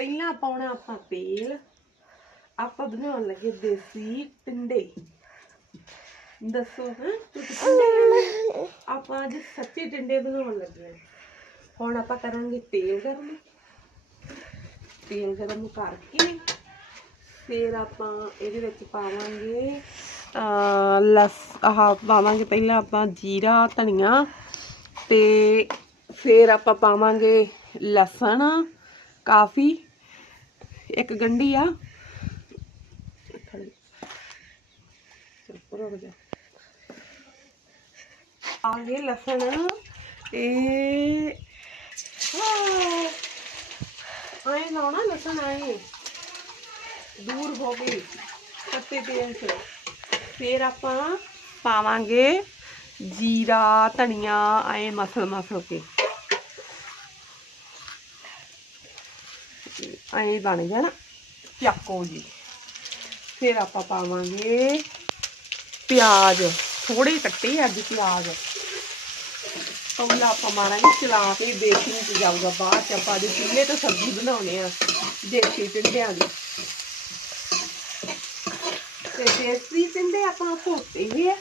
ਪਹਿਲਾਂ ਪਾਉਣਾ ਆਪਾਂ ਤੇਲ ਆਪਾਂ ਬਣਾਉਣ ਲੱਗੇ ਦੇਸੀ ਟਿੰਡੇ। ਦੱਸੋ, ਹਾਂ? ਤੁਸੀਂ ਟਿੰਡੇ ਆਪਾਂ ਅੱਜ ਸੱਚੇ ਟਿੰਡੇ ਬਣਾਉਣ ਲੱਗੇ ਹੁਣ ਆਪਾਂ ਕਰਾਂਗੇ ਤੇਲ ਗਰਮ। ਤੇਲ ਗਰਮ ਕਰਕੇ ਫਿਰ ਆਪਾਂ ਇਹਦੇ ਵਿੱਚ ਪਾਵਾਂਗੇ ਲਸ, ਆਹ, ਪਾਵਾਂਗੇ ਪਹਿਲਾਂ ਆਪਾਂ ਜੀਰਾ, ਧਨੀਆ ਤੇ ਫਿਰ ਆਪਾਂ ਪਾਵਾਂਗੇ ਲਸਣ, ਕਾਫੀ। एक गंडी आ आगे लसन, ए हाँ। आए लाना लसन आए। दूर हो गई। पत्ते तेल से। फिर आप पावे जीरा, धनिया, आए मसल मसल के। ਮਸਲ ਬਣ ਗਿਆ ਨਾ। ਚੱਕੋ ਜੀ। ਫਿਰ ਆਪਾਂ ਪਾਵਾਂਗੇ ਪਿਆਜ਼। ਥੋੜੇ ਕੱਟੇ ਅੱਜ ਪਿਆਜ਼। ਪਹਿਲਾਂ ਆਪਾਂ ਮਾਰਾਂਗੇ, ਚਲਾ ਕੇ ਬੇਕਿੰਗ ਚ ਜਾਊਗਾ ਬਾਅਦ ਚ ਆਪਾਂ ਅੱਜ ਚੁੱਲ੍ਹੇ ਤੇ ਸਬਜ਼ੀ ਬਣਾਉਣੇ ਆ, ਦੇਸੀ ਟਿੰਡਿਆਂ ਦੀ। ਤੇ ਦੇਸੀ ਟਿੰਡੇ ਆਪਾਂ ਧੋਤੇ ਹੋਏ ਆ।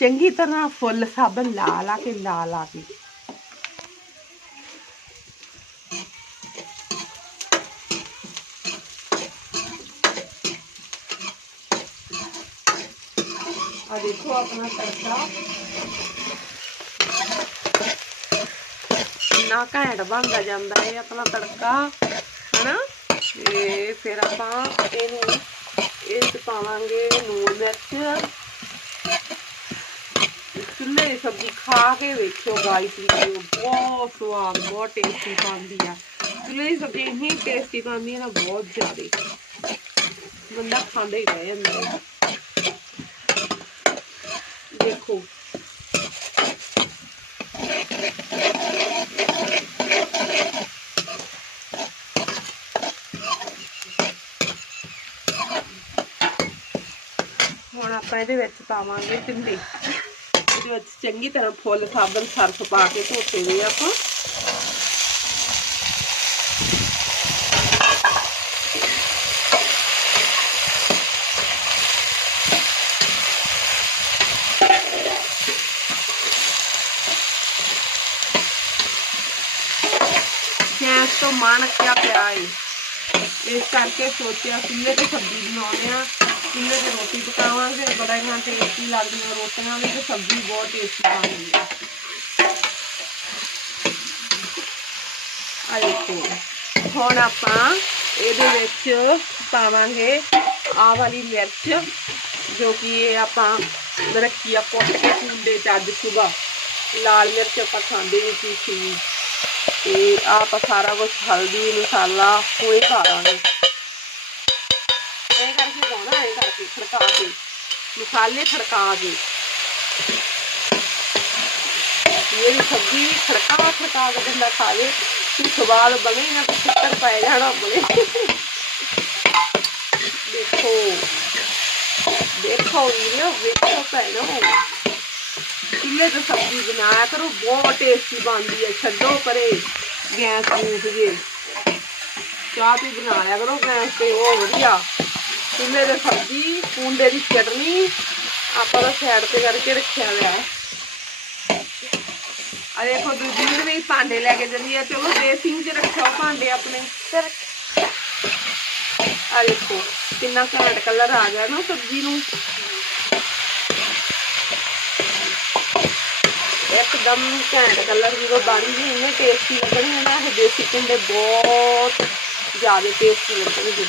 ਚੰਗੀ ਤਰ੍ਹਾਂ ਫੁੱਲ ਸਾਬਣ ਲਾ ਲਾ ਕੇ ਲਾ ਲਾ ਕੇ। ਆ ਦੇਖੋ ਆਪਣਾ ਤੜਕਾ ਨਾ ਘੈਂਟ ਬਣਦਾ ਜਾਂਦਾ ਹੈ ਆਪਣਾ ਤੜਕਾ ਹਨਾ ਤੇ ਫਿਰ ਆਪਾਂ ਇਹਨੂੰ ਇਹ ਚ ਪਾਵਾਂਗੇ ਨੂਨ ਮਿਰਚ ਚੁੱਲ੍ਹੇ ਦੀ ਸਬਜ਼ੀ ਖਾ ਕੇ ਵੇਖਿਓ ਗਾਈਸ ਵੀਡੀਓ ਬਹੁਤ ਸਵਾਦ ਬਹੁਤ ਟੇਸਟੀ ਬਣਦੀ ਆ ਚੁੱਲ੍ਹੇ ਦੀ ਸਬਜ਼ੀ ਇੰਨੀ ਟੇਸਟੀ ਬਣਦੀ ਹੈ ਨਾ ਬਹੁਤ ਜ਼ਿਆਦਾ ਬੰਦਾ ਖਾਂਦਾ ਹੀ ਰਹਿ ਜਾਂਦਾ ਹੈ ਦੇਖੋ। ਹੁਣ ਆਪਾਂ ਇਹਦੇ ਵਿੱਚ ਪਾਵਾਂਗੇ ਟਿੰਡੇ ਇਹਦੇ ਵਿੱਚ ਚੰਗੀ ਤਰ੍ਹਾਂ ਫੁੱਲ ਸਾਬਣ, ਸਰਫ ਪਾ ਕੇ ਧੋਤੇ ਹੋਏ ਆਪਾਂ। ਗੈਸ ਤੋਂ ਮਨ ਕਿਆ ਪਿਆ ਏ ਇਸ ਕਰਕੇ ਸੋਚਿਆ ਚੁੱਲ੍ਹੇ ਤੇ ਸਬਜ਼ੀ ਬਣਾਉਂਦੇ ਆ ਚੁੱਲ੍ਹੇ ਤੇ ਰੋਟੀ ਪਕਾਵਾਂਗੇ ਬੜਾ ਇਹਨਾਂ ਟੇਸਟੀ ਲੱਗਦੀਆਂ ਰੋਟੀਆਂ ਵੀ ਤੇ ਸਬਜ਼ੀ ਬਹੁਤ ਟੇਸਟੀ ਬਣਦੀ ਹੈ ਆ ਦੇਖੋ ਹੁਣ ਆਪਾਂ ਇਹਦੇ ਵਿੱਚ ਪਾਵਾਂਗੇ ਆਹ ਵਾਲੀ ਮਿਰਚ ਜੋ ਕਿ ਇਹ ਆਪਾਂ ਰੱਖੀ ਆ ਕੁੱਟ ਕੇ ਕੁੰਡੇ ਚ ਅੱਜ ਸੁਬਾ ਲਾਲ ਮਿਰਚ ਆਪਾਂ ਖਾਂਦੇ ਨਹੀਂ ਸੀ ਸੀ ਤੇ ਆਹ ਆਪਾਂ ਸਾਰਾ ਕੁਝ ਹਲਦੀ ਮਸਾਲਾ ਕੋਈ ਪਾ ਦਾਂਗੇ ਇਹ ਕਰਕੇ ਪਾਉਣਾ ਇਹ ਕਰਕੇ ਖੜਕਾ ਕੇ ਮਸਾਲੇ ਖੜਕਾ ਕੇ ਇਹ ਸਬਜ਼ੀ ਵੀ ਖੜਕਾ ਖੜਕਾ ਕੇ ਬੰਦਾ ਖਾ ਲੇ ਤੇ ਸਵਾਦ ਬਣੇ ਨਾ ਤੇ ਛੱਤਰ ਪੈ ਜਾਣਾ ਬਣੇ ਦੇਖੋ ਦੇਖੋ ਵੀਰੋ ਵੇਖੋ ਭੈਣੋ ਚੁੱਲ੍ਹੇ ਤੇ ਸਬਜ਼ੀ ਬਣਾਇਆ ਕਰੋ, ਬਹੁਤ ਟੇਸਟੀ ਬਣਦੀ ਹੈ, ਛੱਡੋ ਪਰੇ। ਗੈਸ ਗੂਸ ਜੇ। ਚਾਹ ਵੀ ਬਣਾ ਲਿਆ ਕਰੋ, ਗੈਸ ਤੇ, ਉਹ ਵਧੀਆ। ਚੁੱਲ੍ਹੇ ਤੇ ਸਬਜ਼ੀ ਕੁੰਡੇ ਦੀ ਚਟਨੀ, ਆਪਾਂ ਤਾਂ ਸਾਈਡ ਤੇ ਕਰਕੇ ਰੱਖਿਆ ਹੋਇਆ ਹੈ। ਆ ਦੇਖੋ, ਦੂਜੀ ਨੂੰ ਵੀ ਭਾਂਡੇ ਲੈ ਕੇ ਜਾਂਦੀ ਆ ਚਲੋ ਬੇਸਿੰਗ 'ਚ ਰੱਖਿਓ ਭਾਂਡੇ ਆਪਣੇ। ਆ ਦੇਖੋ, ਕਿੰਨਾ ਘੈਂਟ ਕਲਰ ਆ ਗਿਆ ਨਾ ਸਬਜ਼ੀ ਨੂੰ। एकदम घैंट कलर की बन जी इन्हें टेस्टी लग्गनी ना देसी भिंडे बहुत ज़्यादा टेस्टी लग्गन जी